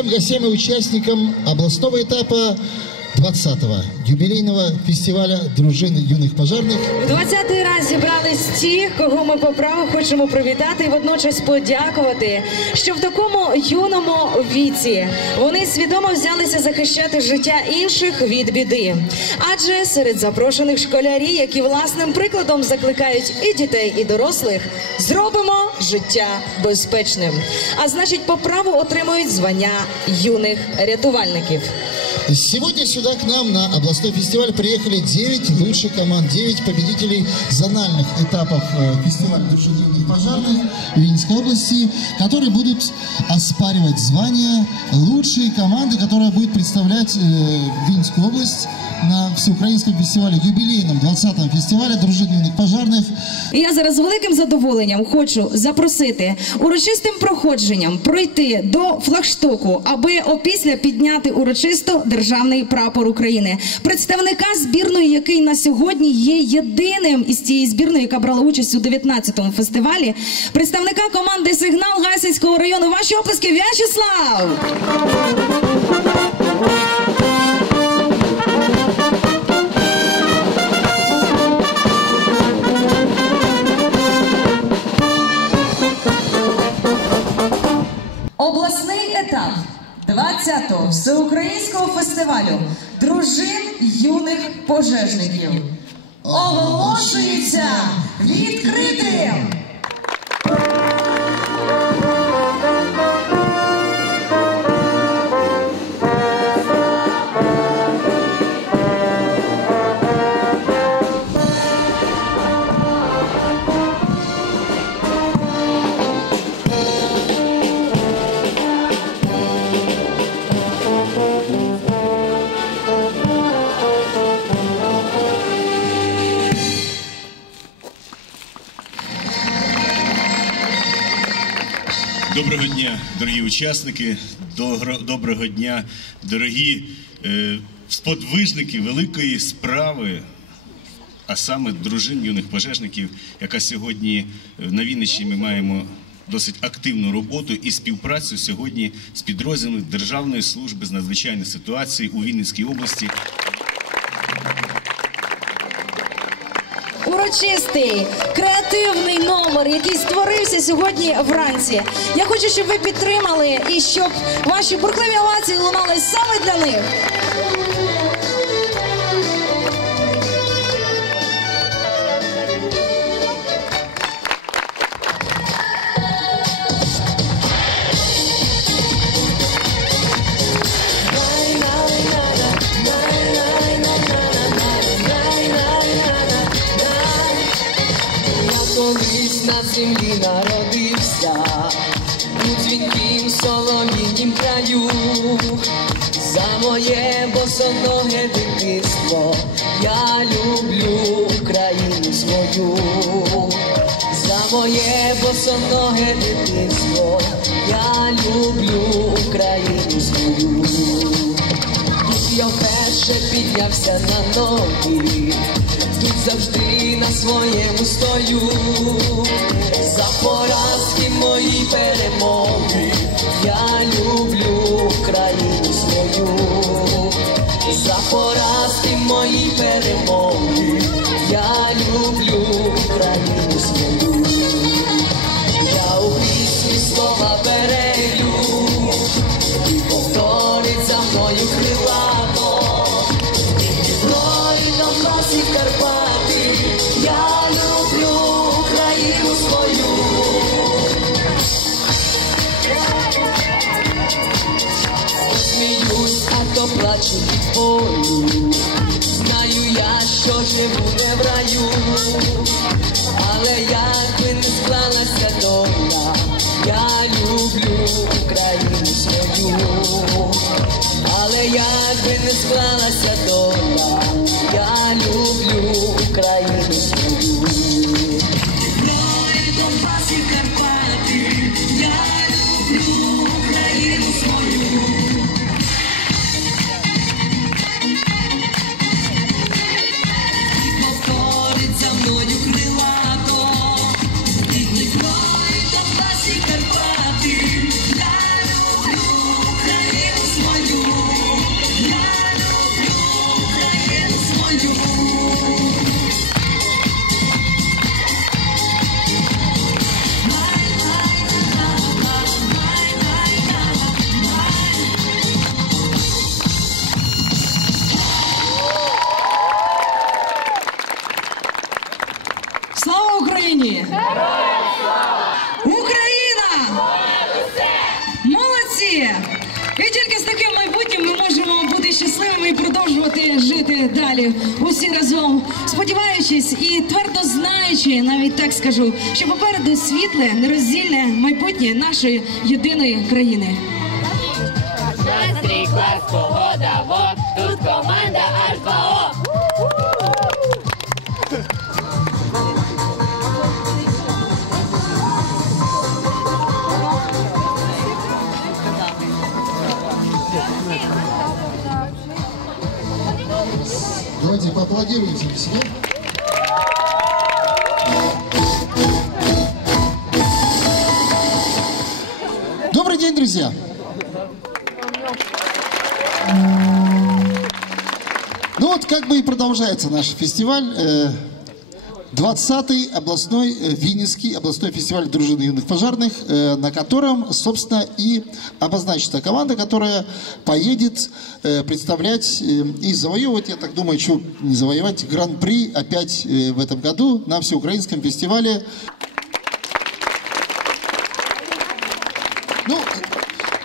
Всем гостям и участникам областного этапа 20-го юбилейного фестиваля дружини юних пожарних. 20-й раз зібрались ті, кого ми по праву хочемо привітати і водночас подякувати, що в такому юному віці вони свідомо взялися захищати життя інших від біди. Адже серед запрошених школярі, які власним прикладом закликають і дітей, і дорослих, зробимо життя безпечним. А значить, по праву отримують звання юних рятувальників. Сегодня сюда к нам на областной фестиваль приехали 9 лучших команд, 9 победителей зональных этапов э, фестиваля юных пожарных Винницкой области, которые будут оспаривать звание лучшей команды, которая будет представлять э, Винницкую область на всеукраїнському фестивалі, юбілейному 20-му фестивалі дружини пожарних. Я зараз з великим задоволенням хочу запросити урочистим проходженням пройти до флагштоку, аби опісля підняти урочисто державний прапор України. Представника збірної, який на сьогодні є єдиним із цієї збірної, яка брала участь у 19-му фестивалі. Представника команди Сигнал Гайсинського району. Ваші оплески В'ячеслав! Пожежників оголошується учасники. Добро- Доброго дня, дорогі е, сподвижники великої справи, а саме дружин юних пожежників, яка сьогодні е, на Вінниччині ми маємо досить активну роботу і співпрацю сьогодні з підрозділами Державної служби з надзвичайних ситуацій у Вінницькій області. Урочистий креативний номер, який створився сьогодні вранці. Я хочу, щоб ви підтримали і щоб ваші бурхливі овації лунали саме для них. Піднявся на ноги, тут завжди на своєму стою. За поразки мої перемоги, я люблю країну свою. За поразки плачу. Знаю я, що живу не в раю, але як би не склалася доля, я люблю Україну свою, але як би не склалася доля, я люблю Україну сподіваючись і твердо знаючи, навіть так скажу, що попереду світле, нероздільне майбутнє нашої єдиної країни. Настрій клас, погода, во, тут команда Альфа-О. Давайте поаплодируем всем себе. Друзья! Ну вот как бы и продолжается наш фестиваль. э, 20-й областной э, Винницкий областной фестиваль дружины юных пожарных, э, на котором, собственно, и обозначится команда, которая поедет э, представлять э, и завоевывать, я так думаю, что не завоевать, гран-при опять э, в этом году на всеукраинском фестивале. Ну,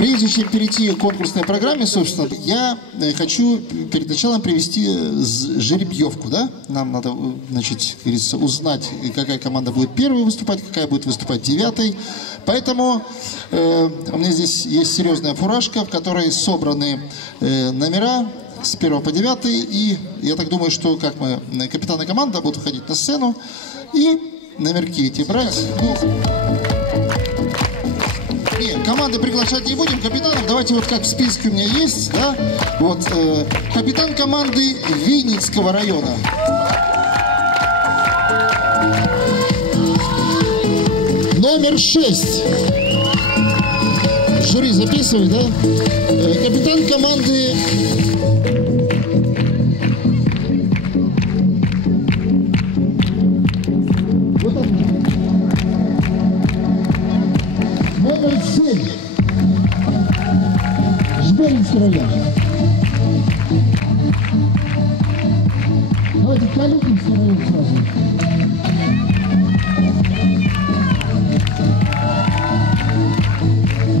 прежде чем перейти к конкурсной программе, собственно, я э, хочу перед началом привести э, жеребьевку, да? Нам надо, э, значит, узнать, какая команда будет первой выступать, какая будет выступать девятой. Поэтому э, у меня здесь есть серьезная фуражка, в которой собраны э, номера с 1 по 9. И я так думаю, что как мы, капитаны команды будут выходить на сцену и номерки эти брать. Не, команды приглашать не будем, капитанов давайте вот как в списке у меня есть, да, вот, э, капитан команды Винницкого района. Номер шесть. Жюри записывай, да? Э, капитан команды Район. Давайте Калитинский район сразу.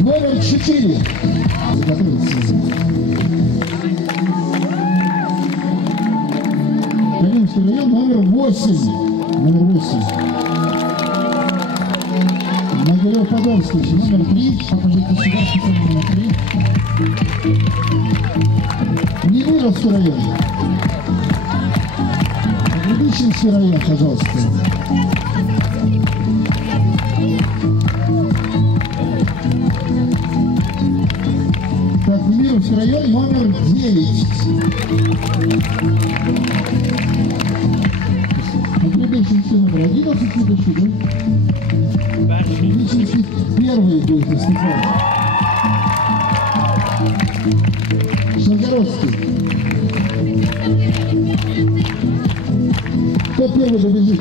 Номер четыре. Немировский район. Глубичинский район, пожалуйста. Так, Немировский район, номер девять. Глубичинский номер одиннадцать, следующий, да? Личности первый будет выступать. Кто первый добежит?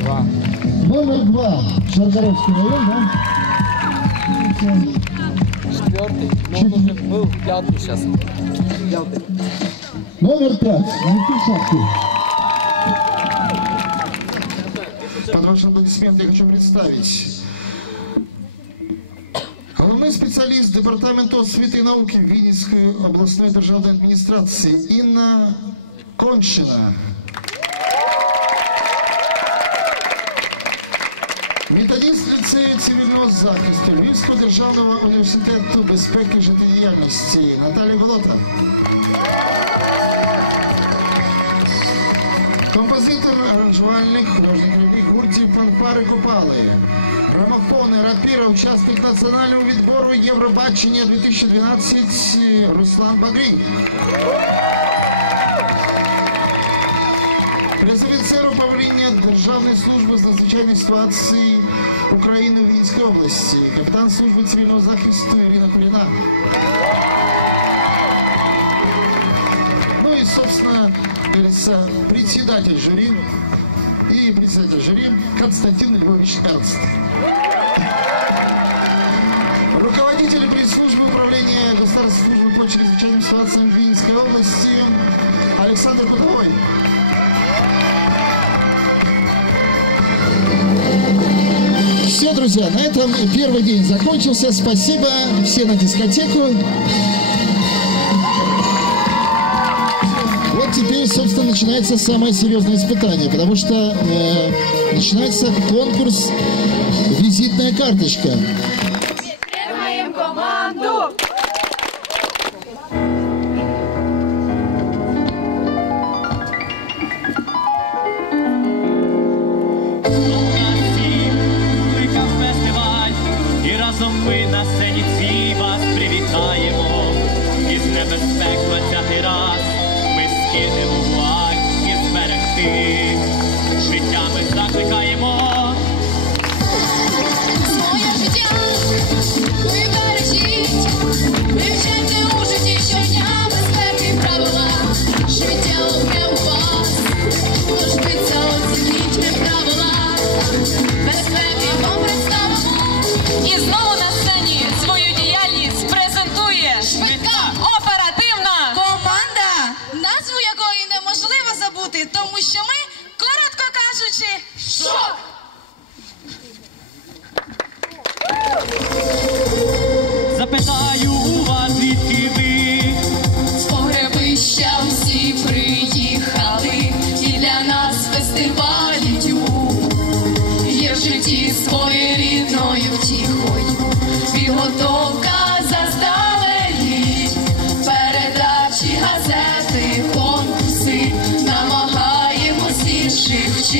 Два. Номер два. Шаргородский район, да? Четвертый, но он уже был в Ялте сейчас. Ялты. Номер пять. Никита. Под ваши аплодисменты я хочу представить Головний спеціаліст департаменту освіти і науки Вінницької обласної державної адміністрації Інна Кончина. Методист ліцею цивільного захисту Львівського державного університету безпеки життєдіяльності Наталія Голота. Композитор аранжувальних художніх гуртів фанфари Купали. Грамофони, рапіра, учасник національного відбору Євробачення 2012 Руслан Багрій. Пресофіцер управління Державної служби з надзвичайних ситуацій України в Вінській області, капітан служби цивільного захисту Ірина Куліна. Ну и, собственно, как говорится, председатель жюри и председатель жюри Константин Львович Эрнст. Руководитель пресс-службы управления государственной службы по чрезвычайным ситуациям Винской области Александр Кутовой. Все, друзья, на этом первый день закончился. Спасибо все на дискотеку. теперь, собственно, начинается самое серьезное испытание, потому что э, начинается конкурс «Визитная карточка». Então os chama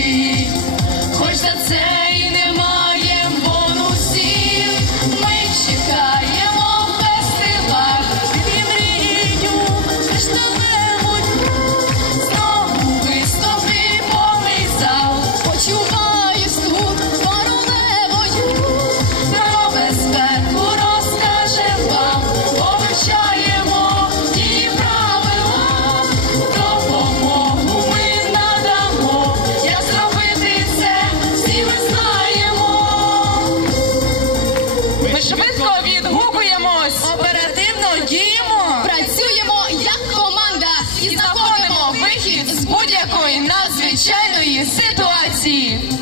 see. sim.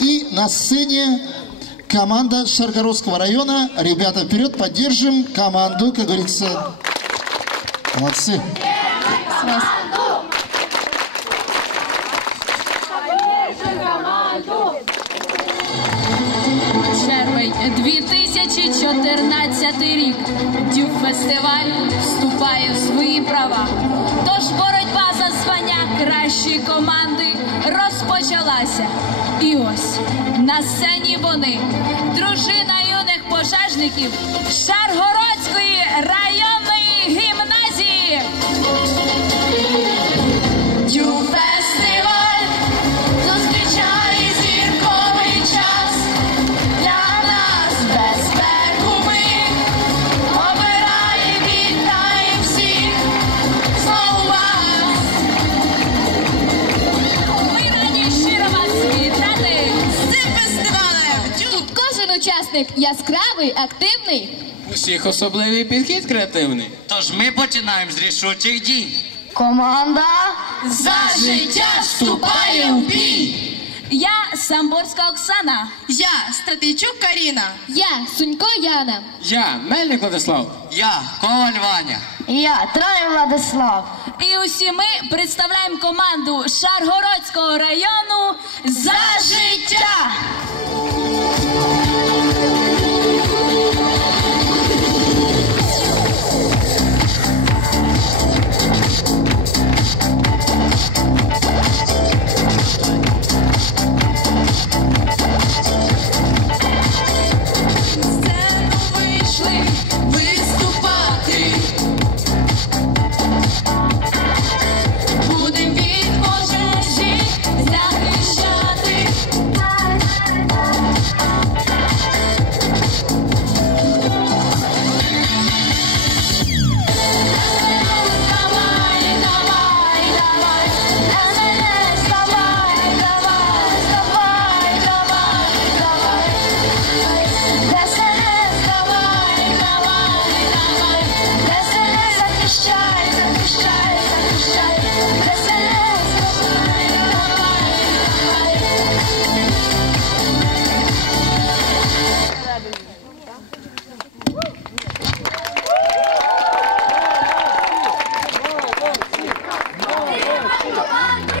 И на сцене команда Шаргородского района. Ребята, вперед, поддержим команду, как говорится. Молодцы. С вас. Червень 2014 рік Дюф-фестиваль вступає в. Тож боротьба за звання кращої команди розпочалася. І ось на сцені вони дружина юних пожежників Шаргородської рай. учасник яскравий, активний. Усіх особливий підхід креативний. Тож ми починаємо з рішучих дій. Команда за життя вступає в бій. Я Самборська Оксана. Я Статичук Каріна. Я Сунько Яна. Я Мельник Владислав. Я Коваль Ваня. Я Троє Владислав. І усі ми представляємо команду Шаргородського району за життя.